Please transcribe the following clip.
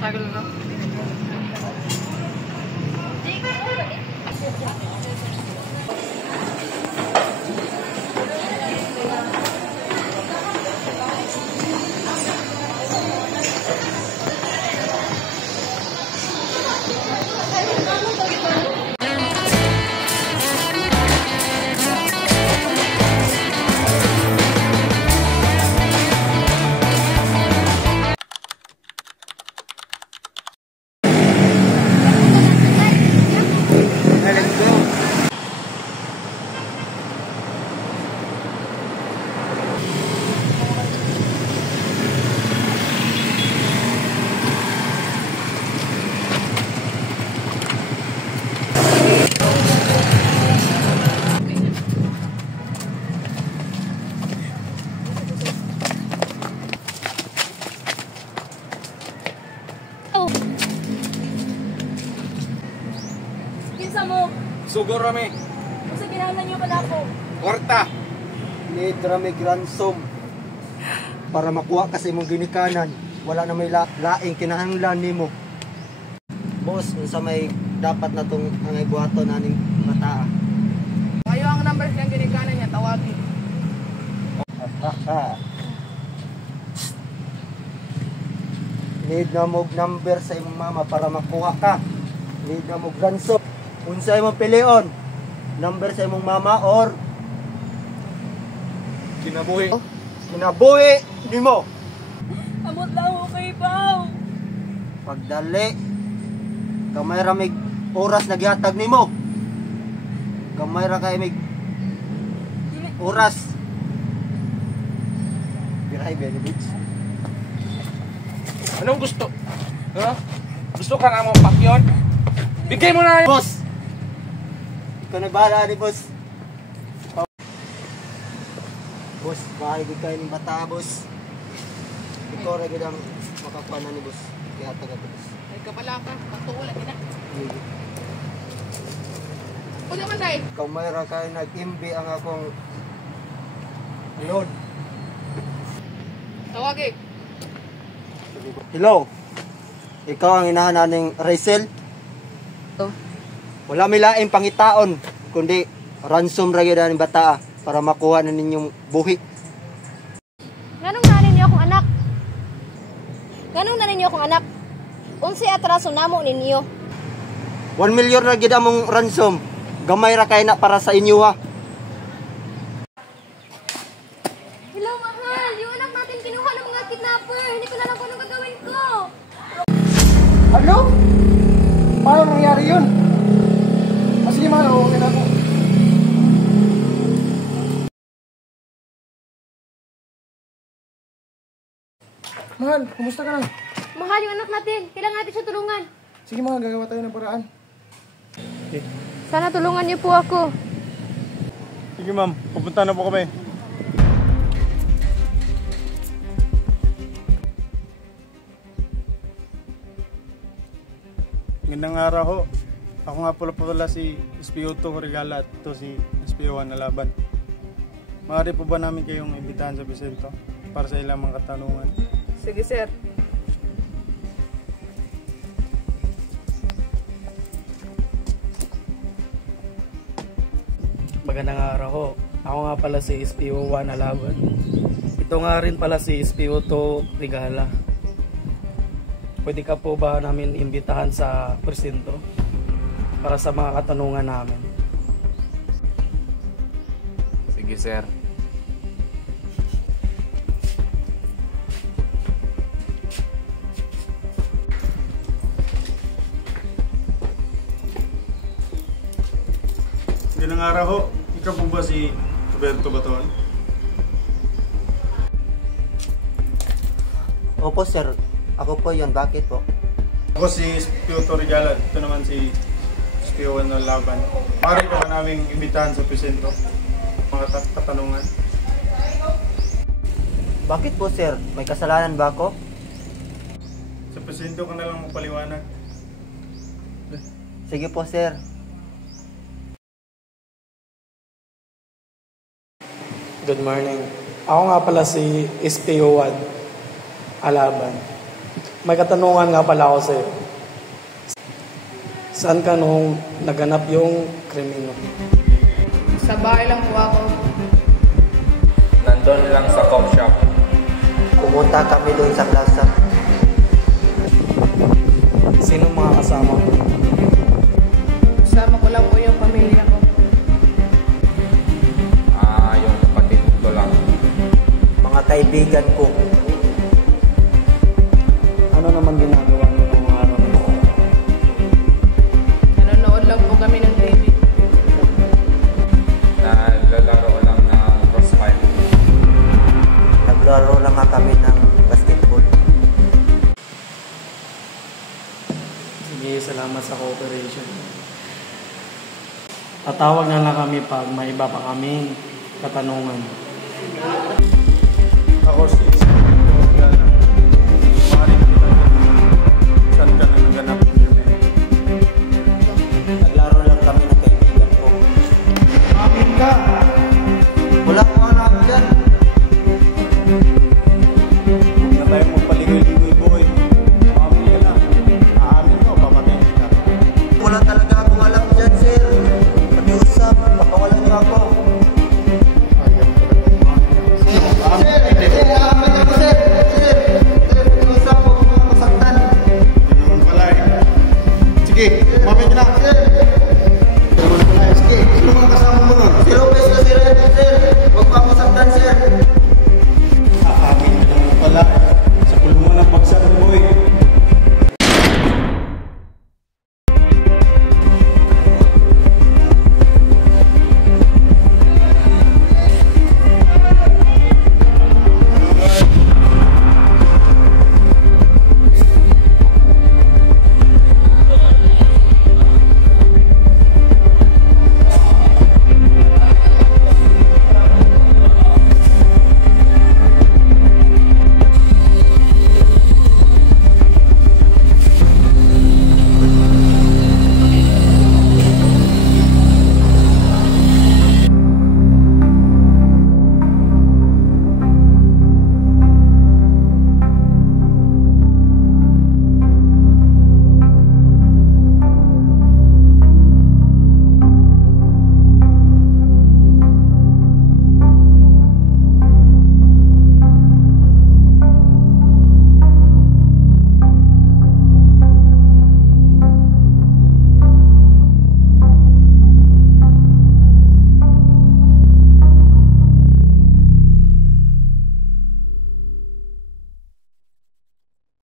Sagol na. Kinsa mo? Sugor rami. Kung sa kinahanglan niyo pala ako. Kwarta. Need rami ransom para makuha kasi mong ginikanan. Wala na may laing kinahanglan nimo. Boss, unsa may dapat na tong angay buhaton aning bata. Kayo ang number siyang ginikanan niya, tawagin. Need na mo number sa imong mama para makuha ka. Need na mo ransom. Unsa imong pilion? Number sa imong mama or Kinabuhi. kinabuhi nimo? Amot lang ako kay Pao. Pagdali. Kamay ra mig oras nagyatag nimo. Kamay ra kay mig oras. Biray benefits. Anong gusto? Ha? Gusto ka nga mong pakyon? Bigay mo na yun! Boss! Ikaw na bahala ni boss. Boss, mahigit kayo ng bata, boss. Ikaw na gandang makakuha na ni boss. Kaya taga boss. Ay kapala ka, matuwala kita. O naman tayo. Ikaw mayroon kayo nag-imbi ang akong loan. Tawagin. Hello? Ikaw ang inahanan ng Rachel? Wala may laing pangitaon, kundi ransom ra gyud ang bata para makuha na ninyong buhi. Nganong nanin niyo akong anak? Nganong nanin niyo akong anak? Unsay atraso namo ninyo? 1 million ra gyud among ransom. Gamay ra kay na para sa inyo ha. Hello, mahal. Yung anak natin kinuha ng mga kidnapper. Hindi ko na alam kung anong gagawin ko. Ano? Paano nangyari yun? Sige mahal, okay na ako. Mahal, kumusta ka na? Mahal yung anak natin. Kailangan natin siya tulungan. Sige mahal, gagawa tayo ng paraan. Sana tulungan niyo po ako. Sige ma'am, pupunta na po kami. Magandang araw ho. Ako nga pala si SPO2 Regala at ito si SPO1 na laban. Maaari po ba namin kayong imbitahan sa Vicento para sa ilang mga katanungan? Sige sir. Magandang araw ho. Ako nga pala si SPO1 na laban. Ito nga rin pala si SPO2 Regala. Pwede ka po ba namin imbitahan sa presinto para sa mga katanungan namin? Sige sir. Magandang araw ho. Ikaw po ba si Roberto Baton? Opo sir, ako po yun. Bakit po? Ako si SPO2 Regala. Ito naman si SPO1 na laban. Maaari po ba namin imbitahan sa presinto mga katanungan? Bakit po sir? May kasalanan ba ako? Sa presinto ka na lang magpaliwanag. Sige po sir. Good morning. Ako nga pala si SPO1 Alaban. May katanungan nga pala ako sa'yo. Saan ka nung naganap yung krimino? Sa bahay lang po ako. Nandun lang sa coffee shop. Pumunta kami doon sa plaza. Sino mga kasama mo? Kasama ko lang po yung pamilya ko. Yung kapatid ko lang. Mga kaibigan ko. Ano naman ginagawa niyo ng mga araw na ito? Nanonood lang po kami ng TV. Naglalaro lang ng crossfire. Naglaro lang nga kami ng basketball. Sige, salamat sa cooperation. Tatawag na lang kami pag may iba pa kaming katanungan. Ako si